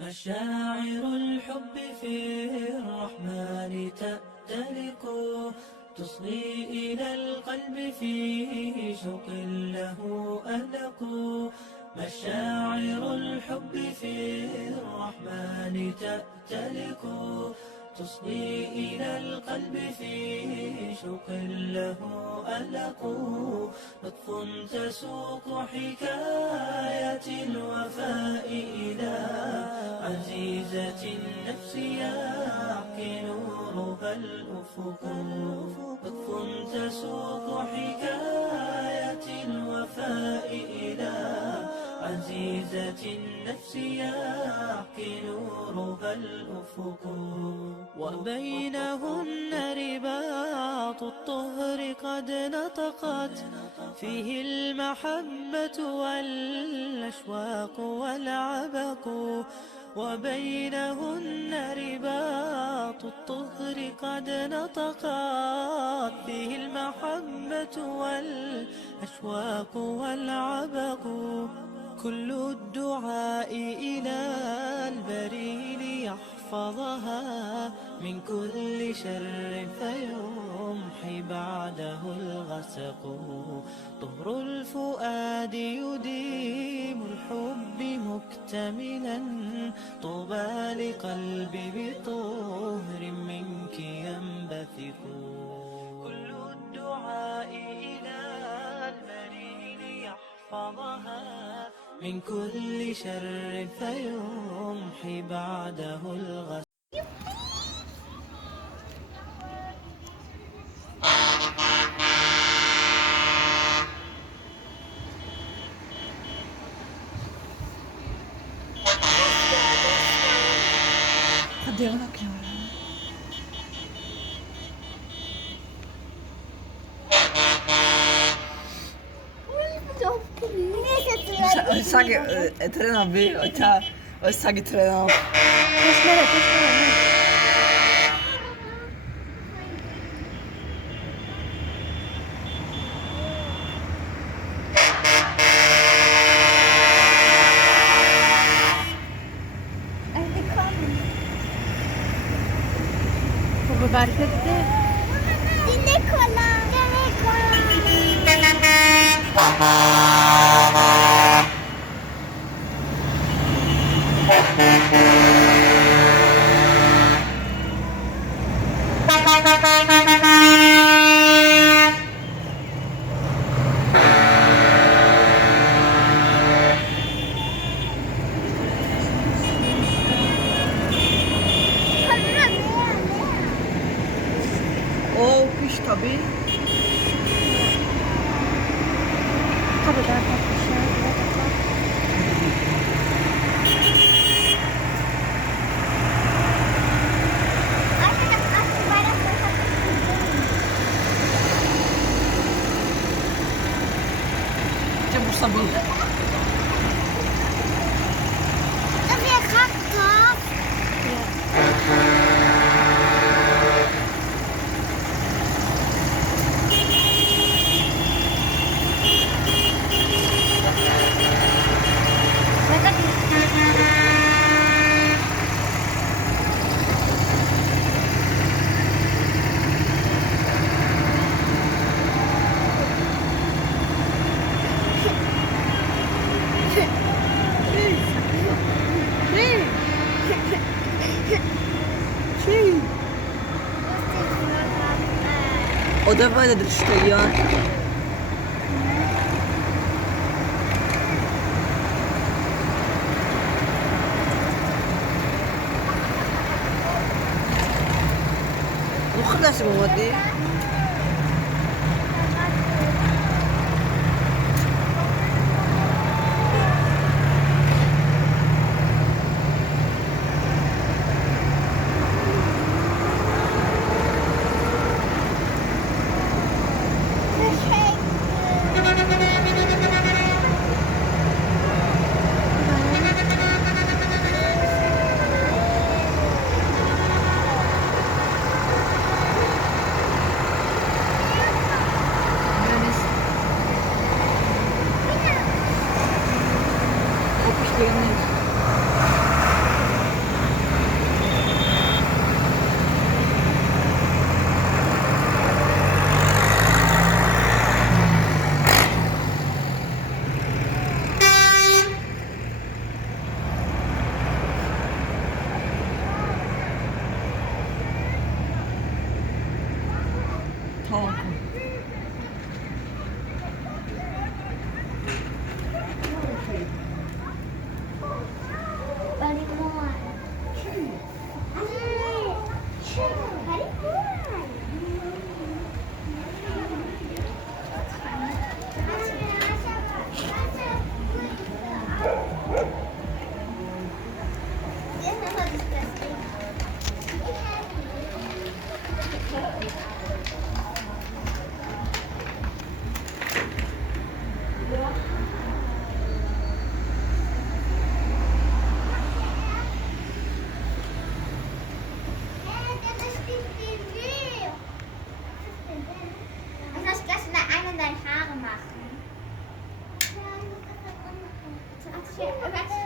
مشاعر الحب في الرحمن تأتلق، تصغي إلى القلب فيه شوق له ألق. مشاعر الحب في الرحمن تأتلق، تصغي إلى القلب فيه شوق له ألق. لطف تسوق حكايات الوفاء إلى عزيزة النفس يحكي نورها الأفق. لطف تسوق حكايات الوفاء إلى عزيزة النفس يحكي نورها الأفق. وبينهن رباط الطهر قد نطقت فيه المحبة والأشواق والعبق. وبينهن رباط الطهر قد نطقت فيه المحبة والأشواق والعبق. كل الدعاء إلى البري ليحفظها من كل شر فيمحي بعده الغسق. طهر الفؤاد يديم الحب مكتملا، طوبى لقلب بطهر منك ينبثق. كل الدعاء إلى البري ليحفظها من كل شر فيمحي بعده الغسق. قد يغلق يا ولد. Sagi trena bi, o sagi trena. Berkette. Dile kola. Dile O kış tabii. Tabii daha tatlı şey. İşte bu sabun. Tabii kaktus. O da böyledir işte ya. وخلص بودي Evet.